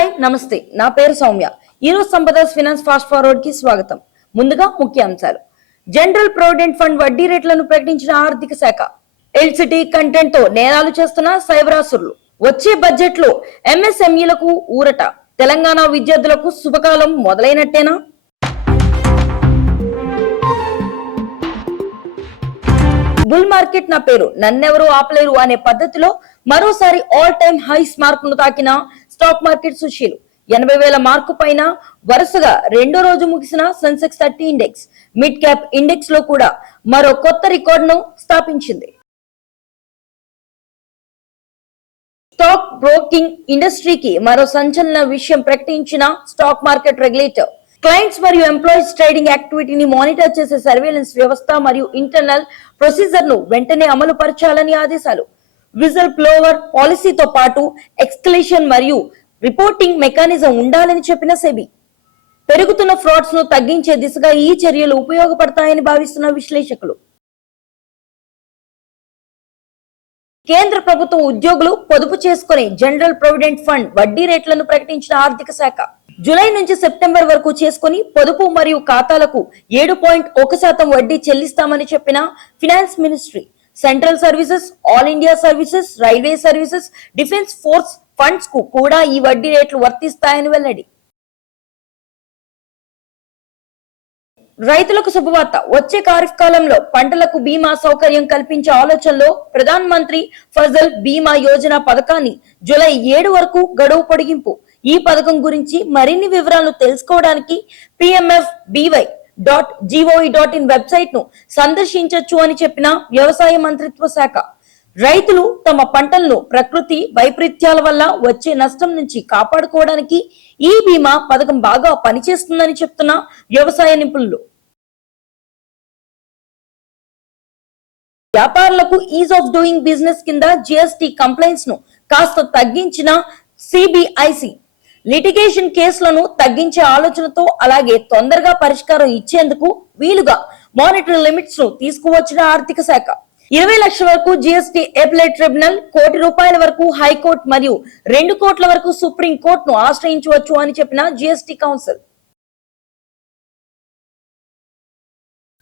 Hi నమస్తే. నా పేరు సౌమ్య. ఈరోజు సంపదాస్ ఫినాన్స్ ఫాస్ట్ ఫార్వర్డ్కి స్వాగతం. ముందుగా ముఖ్యాంశాలు జనరల్ ప్రొవిడెంట్ ఫండ్ వడ్డీ రేట్లను ప్రకటించిన ఆర్థిక శాఖ. ఎల్సిటీ కంటెంట్తో నేరాలు చేస్తున్న సైబరాసురులు వచ్చే బడ్జెట్లో ఎంఎస్ఎంఈలకు ఊరట. తెలంగాణ విద్యార్థులకు శుభకాలం మొదలైనట్టేనా? బుల్ మార్కెట్ నా పేరు. నన్నెవరూ ఆపలేరు అనే పద్ధతిలో మరోసారి ఆల్ టైమ్ హైస్ మార్కును తాకిన స్టాక్ మార్కెట్ సుశీలు. ఎనభై వేల మార్కు పైన వరుసగా రెండో రోజు ముగిసిన Sensex thirty index. Mid cap ఇండెక్స్లో కూడా మరో కొత్త రికార్డును స్థాపించింది. స్టాక్ బ్రోకింగ్ ఇండస్ట్రీకి మరో సంచలన విషయం ప్రకటించిన స్టాక్ మార్కెట్ రెగ్యులేటర్. క్లయింట్స్ మరియు ఎంప్లాయీస్ ట్రేడింగ్ యాక్టివిటీని మానిటర్ చేసే సర్వేలెన్స్ వ్యవస్థ మరియు ఇంటర్నల్ ప్రొసీజర్ను వెంటనే అమలు పరచాలని ఆదేశాలు. విజల్ బ్లోవర్ పాలసీతో పాటు ఎక్స్కలేషన్ మరియు రిపోర్టింగ్ మెకానిజం ఉండాలని చెప్పిన సెబీ. పెరుగుతున్న ఫ్రాడ్స్ను తగ్గించే దిశగా ఈ చర్యలు ఉపయోగపడతాయని భావిస్తున్న విశ్లేషకులు. కేంద్ర ప్రభుత్వ ఉద్యోగులు పొదుపు చేసుకునే జనరల్ ప్రొవిడెంట్ ఫండ్ వడ్డీ రేట్లను ప్రకటించిన ఆర్థిక శాఖ. జూలై నుంచి సెప్టెంబర్ వరకు చేసుకుని పొదుపు మరియు ఖాతాలకు ఏడు పాయింట్ ఒక శాతం వడ్డీ చెల్లిస్తామని చెప్పిన finance ministry central services all India services railway services defence force ఫండ్స్కు కూడా ఈ వడ్డీ రేట్లు వర్తిస్తాయని వెల్లడి. రైతులకు శుభవార్త. వచ్చే ఖరీఫ్ కాలంలో పంటలకు బీమా సౌకర్యం కల్పించే ఆలోచనలో ప్రధాన మంత్రి ఫజల్ బీమా యోజన పథకాన్ని జూలై ఏడు వరకు గడువు పొడిగింపు. ఈ పథకం గురించి మరిన్ని వివరాలు తెలుసుకోవడానికి PMF BY dot GOE dot in వెబ్సైట్ను సందర్శించొచ్చు అని చెప్పిన వ్యవసాయ మంత్రిత్వ శాఖ. రైతులు తమ పంటలను ప్రకృతి వైపరీత్యాల వల్ల వచ్చే నష్టం నుంచి కాపాడుకోవడానికి ఈ బీమా పథకం బాగా పనిచేస్తుందని చెప్తున్న వ్యవసాయ నిపుణులు. వ్యాపారులకు ఈజ్ ఆఫ్ డూయింగ్ బిజినెస్ కింద జిఎస్టి కంప్లైంట్స్ను కాస్త తగ్గించిన సిబిఐసి లిటిగేషన్ కేసులను తగ్గించే ఆలోచనతో అలాగే తొందరగా పరిష్కారం ఇచ్చేందుకు వీలుగా మానిటరీ లిమిట్స్ను తీసుకువచ్చిన ఆర్థిక శాఖ. ఇరవై లక్షల వరకు జిఎస్టి ఎప్లెట్ ట్రిబ్యునల్ కోటి రూపాయల వరకు హైకోర్టు మరియు రెండు కోట్ల వరకు సుప్రీం కోర్టును ఆశ్రయించవచ్చు అని చెప్పిన జిఎస్టి కౌన్సిల్.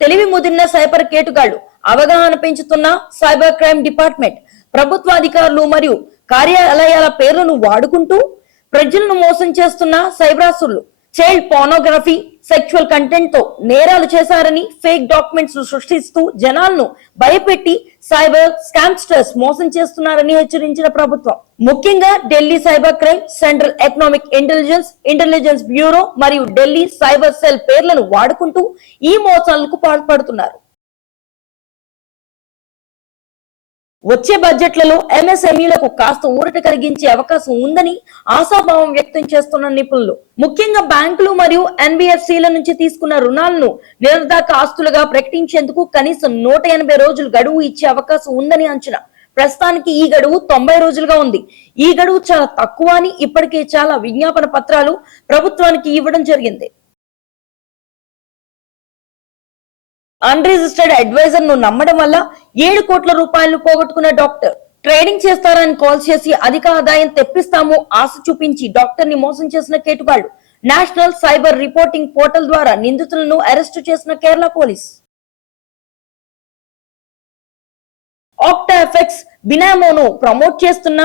తెలివి ముదిరిన సైబర్ కేటుగాళ్ళు అవగాహన పెంచుతున్న సైబర్ క్రైమ్ డిపార్ట్మెంట్ ప్రభుత్వ అధికారులు మరియు కార్యాలయాల పేర్లను వాడుకుంటూ ప్రజలను మోసం చేస్తున్న సైబ్రాసులు చైల్డ్ పోర్నోగ్రఫీ సెక్షువల్ కంటెంట్తో నేరాలు చేశారని ఫేక్ డాక్యుమెంట్స్ను సృష్టిస్తూ జనాలను భయపెట్టి సైబర్ స్కామ్స్టర్స్ మోసం చేస్తున్నారని హెచ్చరించిన ప్రభుత్వం. ముఖ్యంగా Delhi cyber crime central economic intelligence intelligence bureau మరియు ఢిల్లీ సైబర్ సెల్ పేర్లను వాడుకుంటూ ఈ మోసాలకు పాల్పడుతున్నారు. వచ్చే బడ్జెట్లలో ఎంఎస్ఎంఈలకు కాస్త ఊరట కలిగించే అవకాశం ఉందని ఆశాభావం వ్యక్తం చేస్తున్న నిపుణులు. ముఖ్యంగా బ్యాంకులు మరియు ఎన్బిఎఫ్సిల నుంచి తీసుకున్న రుణాలను నిర్దాక ఆస్తులుగా ప్రకటించేందుకు కనీసం నూట ఎనభై రోజులు గడువు ఇచ్చే అవకాశం ఉందని అంచనా. ప్రస్తుతానికి ఈ గడువు తొంభై రోజులుగా ఉంది. ఈ గడువు చాలా తక్కువ అని ఇప్పటికే చాలా విజ్ఞాపన పత్రాలు ప్రభుత్వానికి ఇవ్వడం జరిగింది. అన్రిజిస్టర్డ్ అడ్వైజర్ను నమ్మడం వల్ల ఏడు కోట్ల రూపాయలు పోగొట్టుకున్న డాక్టర్. ట్రేడింగ్ చేస్తారని కాల్ చేసి అధిక ఆదాయం తెప్పిస్తాము ఆశ చూపించి డాక్టర్ని మోసం చేసిన కేటుగాళ్ళు నేషనల్ సైబర్ రిపోర్టింగ్ పోర్టల్ ద్వారా నిందితులను అరెస్టు చేసిన కేరళ పోలీస్. ఆక్టా ఎఫెక్ట్స్ బినామోను ప్రమోట్ చేస్తున్న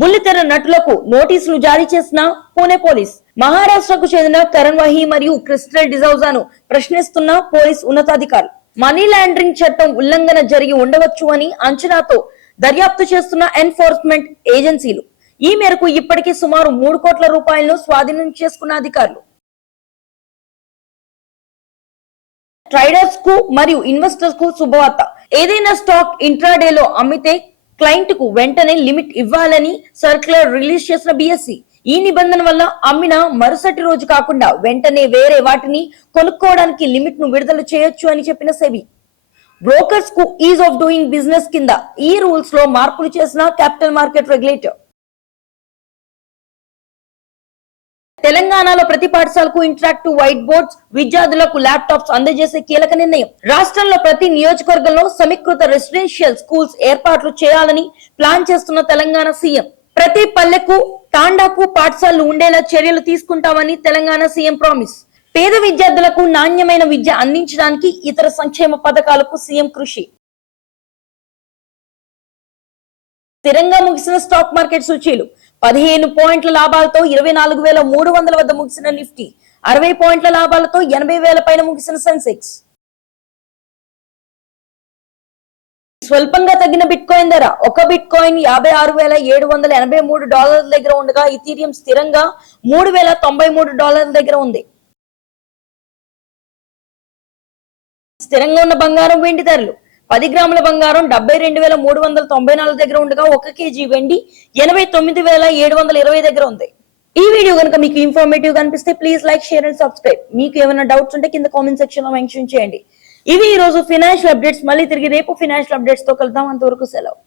బుల్లితెర నటులకు నోటీసులు జారీ చేసిన పూణే పోలీస్ మహారాష్ట్రకు చెందిన కరణ్ వహి మరియు క్రిస్టల్ డిజౌజాను ప్రశ్నిస్తున్న పోలీస్ ఉన్నతాధికారులు. మనీ లాండరింగ్ చట్టం ఉల్లంఘన జరిగి ఉండవచ్చు అని అంచనాతో దర్యాప్తు చేస్తున్న ఎన్ఫోర్స్మెంట్ ఏజెన్సీలు. ఈ మేరకు ఇప్పటికే సుమారు మూడు కోట్ల రూపాయలను స్వాధీనం చేసుకున్న అధికారులు. ట్రైడర్స్కు మరియు ఇన్వెస్టర్స్కు శుభవార్త. ఏదైనా స్టాక్ ఇంట్రాడేలో అమ్మితే క్లయింట్కు వెంటనే లిమిట్ ఇవ్వాలని సర్క్యులర్ రిలీజ్ చేసిన బిఎస్సి ఈ నిబంధన వల్ల అమ్మిన మరుసటి రోజు కాకుండా వెంటనే వేరే వాటిని కొనుక్కోవడానికి లిమిట్ను విడుదల చేయొచ్చు అని చెప్పిన సెబీ. బ్రోకర్స్కు ఈజ్ ఆఫ్ డూయింగ్ బిజినెస్ కింద ఈ రూల్స్లో మార్పులు చేసిన క్యాపిటల్ మార్కెట్ రెగ్యులేటర్ తెలంగాణలో ప్రతి పాఠశాలకు ఇంటరాక్టివ్ వైట్ బోర్డ్స్ విద్యార్థులకు ల్యాప్టాప్స్ అందజేసే కీలక నిర్ణయం. రాష్ట్రంలో ప్రతి నియోజకవర్గంలో సమీకృత రెసిడెన్షియల్ స్కూల్స్ ఏర్పాట్లు చేయాలని ప్లాన్ చేస్తున్న తెలంగాణ సీఎం. ప్రతి పల్లెకు తాండాకు పాఠశాలలు ఉండేలా చర్యలు తీసుకుంటామని తెలంగాణ సీఎం ప్రామిస్ పేద విద్యార్థులకు నాణ్యమైన విద్య అందించడానికి ఇతర సంక్షేమ పథకాలకు సీఎం కృషి. స్థిరంగా ముగిసిన స్టాక్ మార్కెట్ సూచీలు. పదిహేను పాయింట్ల లాభాలతో ఇరవై నాలుగు వేల మూడు వందల వద్ద ముగిసిన నిఫ్టీ అరవై పాయింట్ల లాభాలతో ఎనభై వేల పైన ముగిసిన సెన్సెక్స్. స్వల్పంగా తగ్గిన బిట్ కాయిన్ ధర ఒక బిట్ కాయిన్ యాభై ఆరు వేల ఏడు వందల ఎనభై మూడు డాలర్ల దగ్గర ఉండగా ఇథీరియం స్థిరంగా మూడు వేల తొంభై మూడు డాలర్ల దగ్గర ఉంది. స్థిరంగా ఉన్న బంగారం వెండి ధరలు పది గ్రాముల బంగారం డెబ్బై రెండు వేల మూడు వందల తొంభై నాలుగు దగ్గర ఉండగా ఒక కేజీ వెండి ఎనభై తొమ్మిది వేల ఏడు వందల ఇరవై దగ్గర ఉంది. ఈ వీడియో కనుక మీకు ఇన్ఫర్మేటివ్ అనిపిస్తే please like share and subscribe మీకు ఏమైనా డౌట్స్ ఉంటే కింద కామెంట్ సెక్షన్లో మెన్షన్ చేయండి. ఇవి ఈ రోజు ఫినాన్షియల్ అప్డేట్స్ మళ్ళీ తిరిగి రేపు ఫినాన్షియల్ అప్డేట్స్తో కలుద్దాం. అంతవరకు సెలవు.